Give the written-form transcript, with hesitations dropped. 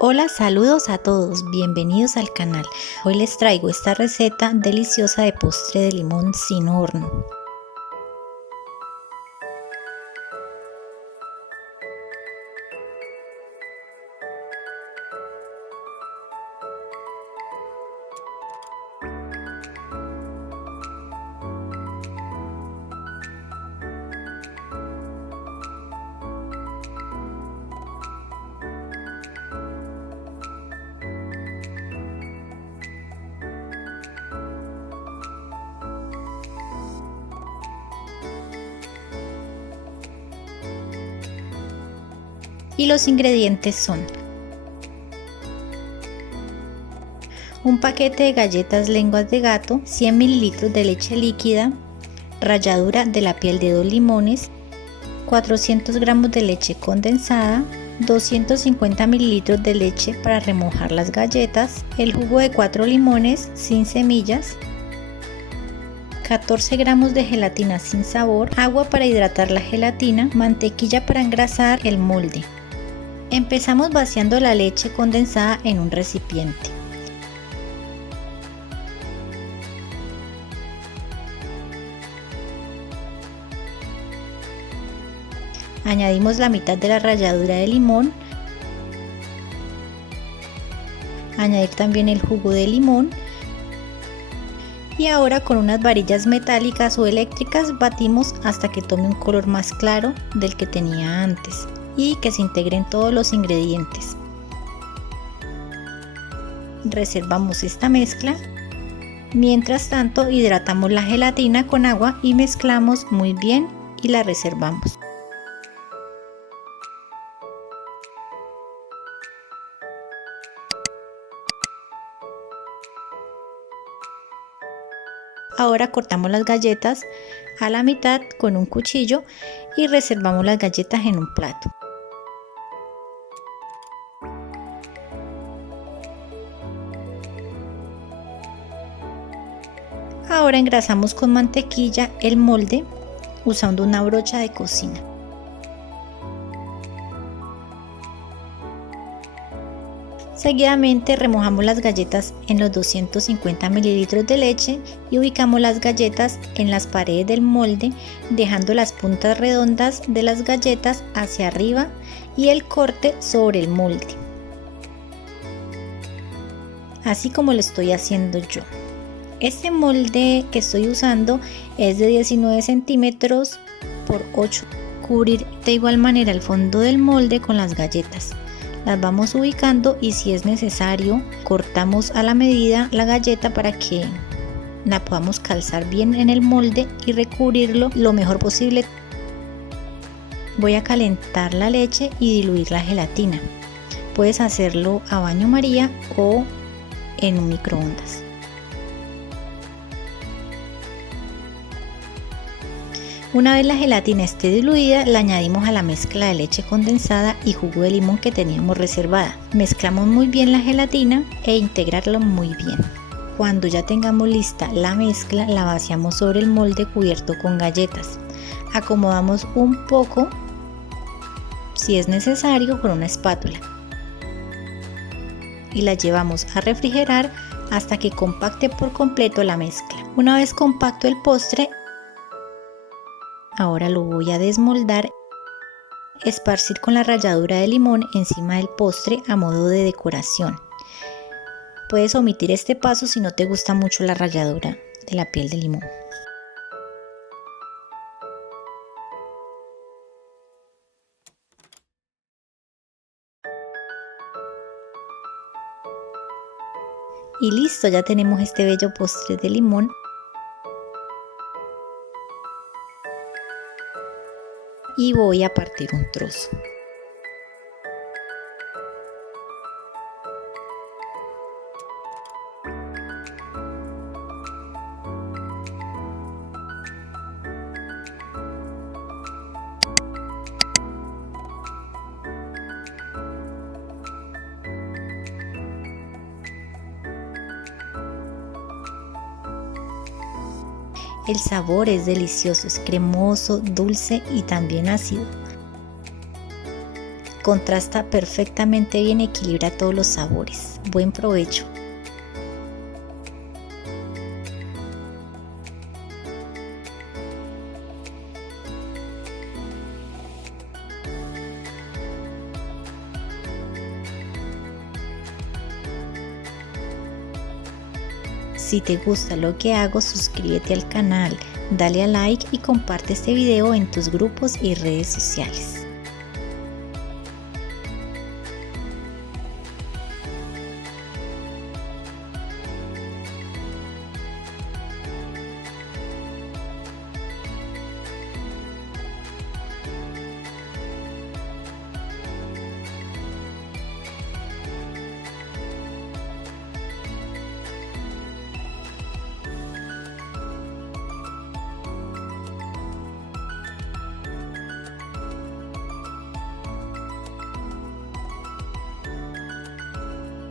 Hola, saludos a todos, bienvenidos al canal. Hoy les traigo esta receta deliciosa de postre de limón sin horno. Y los ingredientes son: un paquete de galletas lenguas de gato, 100 ml de leche líquida, ralladura de la piel de 2 limones, 400 gramos de leche condensada, 250 ml de leche para remojar las galletas, el jugo de 4 limones sin semillas, 14 gramos de gelatina sin sabor, agua para hidratar la gelatina, mantequilla para engrasar el molde. Empezamos vaciando la leche condensada en un recipiente. Añadimos la mitad de la ralladura de limón. Añadir también el jugo de limón. Y ahora con unas varillas metálicas o eléctricas batimos hasta que tome un color más claro del que tenía antes y que se integren todos los ingredientes. Reservamos esta mezcla. Mientras tanto, hidratamos la gelatina con agua y mezclamos muy bien y la reservamos. Ahora cortamos las galletas a la mitad con un cuchillo y reservamos las galletas en un plato. Ahora engrasamos con mantequilla el molde usando una brocha de cocina. Seguidamente remojamos las galletas en los 250 ml de leche y ubicamos las galletas en las paredes del molde, dejando las puntas redondas de las galletas hacia arriba y el corte sobre el molde, así como lo estoy haciendo yo. Este molde que estoy usando es de 19 centímetros por 8. Cubrir de igual manera el fondo del molde con las galletas. Las vamos ubicando y si es necesario cortamos a la medida la galleta para que la podamos calzar bien en el molde y recubrirlo lo mejor posible. Voy a calentar la leche y diluir la gelatina. Puedes hacerlo a baño María o en un microondas. Una vez la gelatina esté diluida, la añadimos a la mezcla de leche condensada y jugo de limón que teníamos reservada. Mezclamos muy bien la gelatina e integrarla muy bien. Cuando ya tengamos lista la mezcla, la vaciamos sobre el molde cubierto con galletas. Acomodamos un poco, si es necesario, con una espátula. Y la llevamos a refrigerar hasta que compacte por completo la mezcla. Una vez compacto el postre, ahora lo voy a desmoldar, esparcir con la ralladura de limón encima del postre a modo de decoración. Puedes omitir este paso si no te gusta mucho la ralladura de la piel de limón. Y listo, ya tenemos este bello postre de limón. Y voy a partir un trozo. El sabor es delicioso, es cremoso, dulce y también ácido. contrasta perfectamente bien y equilibra todos los sabores. Buen provecho. Si te gusta lo que hago, suscríbete al canal, dale a like y comparte este video en tus grupos y redes sociales.